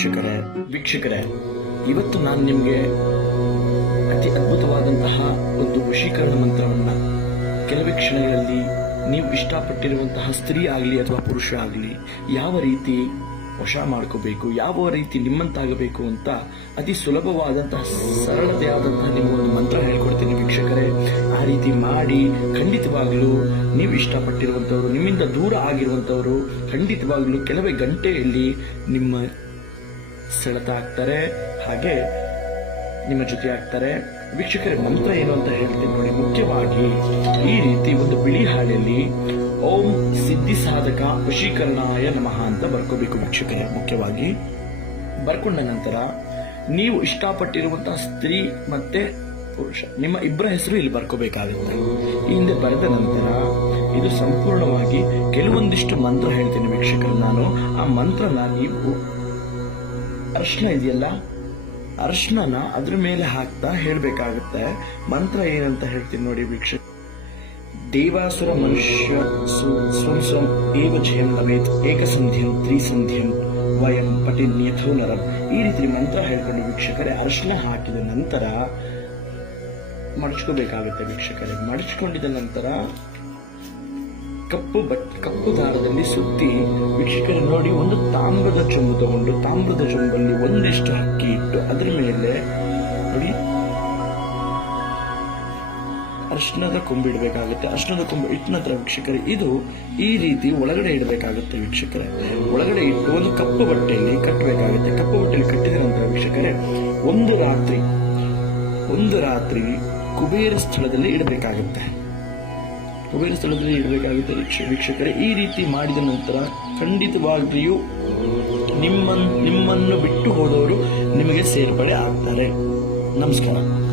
ವೀಕ್ಷಕರೇ ವೀಕ್ಷಕರೇ, ಇವತ್ತು ನಾನು ನಿಮಗೆ ಅತಿ ಅದ್ಭುತವಾದಂತಹ ಒಂದು ವಶೀಕರಣ ಮಂತ್ರವನ್ನ ಕೆಲವೇ ಕ್ಷಣಗಳಲ್ಲಿ ನೀವು ಇಷ್ಟಪಟ್ಟಿರುವಂತಹ ಸ್ತ್ರೀ ಆಗಲಿ ಅಥವಾ ಪುರುಷ ಆಗಲಿ, ಯಾವ ರೀತಿ ವಶ ಮಾಡ್ಕೋಬೇಕು, ಯಾವ ರೀತಿ ನಿಮ್ಮಂತಾಗಬೇಕು ಅಂತ ಅತಿ ಸುಲಭವಾದಂತಹ, ಸರಳತೆಯಾದಂತಹ ಒಂದು ಮಂತ್ರ ಹೇಳ್ಕೊಡ್ತೀನಿ ವೀಕ್ಷಕರೇ. ಆ ರೀತಿ ಮಾಡಿ ಖಂಡಿತವಾಗಲೂ ನೀವು ಇಷ್ಟಪಟ್ಟಿರುವಂಥವ್ರು, ನಿಮ್ಮಿಂದ ದೂರ ಆಗಿರುವಂಥವರು ಖಂಡಿತವಾಗಲೂ ಕೆಲವೇ ಗಂಟೆಯಲ್ಲಿ ನಿಮ್ಮ ಸೆಳೆತ ಆಗ್ತಾರೆ ಹಾಗೆ ನಿಮ್ಮ ಜೊತೆ ಆಗ್ತಾರೆ ವೀಕ್ಷಕರೇ, ಮಂತ್ರ ಏನು ಅಂತ ಹೇಳ್ತೀನಿ ನೋಡಿ. ಮುಖ್ಯವಾಗಿ ಈ ರೀತಿ ಒಂದು ಬಿಳಿ ಹಾಳೆಯಲ್ಲಿ ಓಂ ಸಿದ್ಧಿ ಸಾಧಕ ವಶೀಕರಣಾಯ ನಮಃ ಅಂತ ಬರ್ಕೋಬೇಕು ವೀಕ್ಷಕರೇ. ಮುಖ್ಯವಾಗಿ ಬರ್ಕೊಂಡ ನಂತರ ನೀವು ಇಷ್ಟಪಟ್ಟಿರುವಂತಹ ಸ್ತ್ರೀ ಮತ್ತೆ ಪುರುಷ, ನಿಮ್ಮ ಇಬ್ಬರ ಹೆಸರು ಇಲ್ಲಿ ಬರ್ಕೋಬೇಕಾಗುತ್ತೆ. ಹಿಂದೆ ಬರೆದ ನಂತರ ಇದು ಸಂಪೂರ್ಣವಾಗಿ ಕೆಲವೊಂದಿಷ್ಟು ಮಂತ್ರ ಹೇಳ್ತೀನಿ ವೀಕ್ಷಕರು ನಾನು. ಆ ಮಂತ್ರನ ನೀವು ಅರ್ಶನ ಇದೆಯಲ್ಲ? ಅರ್ಶನನ ಅದ್ರ ಮೇಲೆ ಹಾಕ್ತಾ ಹೇಳಬೇಕಾಗುತ್ತೆ. ಮಂತ್ರ ಏನಂತ ಹೇಳ್ತೀನಿ ನೋಡಿ ವೀಕ್ಷಕ ದೇವಾಸುರ ಮನುಷ್ಯ ಸು- ಸ್ವಂ ಏವ ಜಯಂ ಏಕಸಂಧ್ಯಂ ತ್ರಿಸಂಧ್ಯಂ ವಯಂ ಪಟಿ ಯಥೋ ನರಂ. ಈ ರೀತಿ ಮಂತ್ರ ಹೇಳ್ಕೊಂಡು ವೀಕ್ಷಕರೇ ಅರ್ಶನ ಹಾಕಿದ ನಂತರ ಮಡಚ್ಕೋಬೇಕಾಗುತ್ತೆ ವೀಕ್ಷಕರೇ. ಮಡಚ್ಕೊಂಡಿದ ನಂತರ ಕಪ್ಪು ಬಟ್ ಕಪ್ಪು ದಾರದಲ್ಲಿ ಸುತ್ತಿ ವೀಕ್ಷಕರು ನೋಡಿ ಒಂದು ತಾಮ್ರದ ಚೊಂಬು ತಗೊಂಡು ತಾಮ್ರದ ಚೊಂಬಲ್ಲಿ ಒಂದಿಷ್ಟು ಅಕ್ಕಿ ಇಟ್ಟು ಅದರ ಮೇಲೆ ನೋಡಿ ಅರ್ಶನದ ಕೊಂಬು ಇಡಬೇಕಾಗುತ್ತೆ. ಅರ್ಶನದ ಕೊಂಬು ಇಟ್ಟ ನಂತರ ವೀಕ್ಷಕರೇ, ಇದು ಈ ರೀತಿ ಒಳಗಡೆ ಇಡಬೇಕಾಗುತ್ತೆ ವೀಕ್ಷಕರೇ. ಒಳಗಡೆ ಇಟ್ಟು ಒಂದು ಕಪ್ಪು ಬಟ್ಟೆಯಲ್ಲಿ ಕಟ್ಟಬೇಕಾಗುತ್ತೆ. ಕಪ್ಪು ಬಟ್ಟೆಯಲ್ಲಿ ಕಟ್ಟಿದ ನಂತರ ವೀಕ್ಷಕರೇ, ಒಂದು ರಾತ್ರಿ ಒಂದು ರಾತ್ರಿ ಕುಬೇರ ಸ್ಥಳದಲ್ಲಿ ಇಡಬೇಕಾಗುತ್ತೆ. ಕುಬೇರ ಸ್ಥಳದಲ್ಲಿ ಇಡಬೇಕಾಗುತ್ತೆ ವೀಕ್ಷ- ವೀಕ್ಷಕರೇ. ಈ ರೀತಿ ಮಾಡಿದ ನಂತರ ಖಂಡಿತವಾಗಿಯೂ ನಿಮ್ಮ ನಿಮ್ಮನ್ನು ಬಿಟ್ಟು ಹೋದವರು ನಿಮಗೆ ಸೇರ್ಪಡೆ ಆಗ್ತಾರೆ. ನಮಸ್ಕಾರ.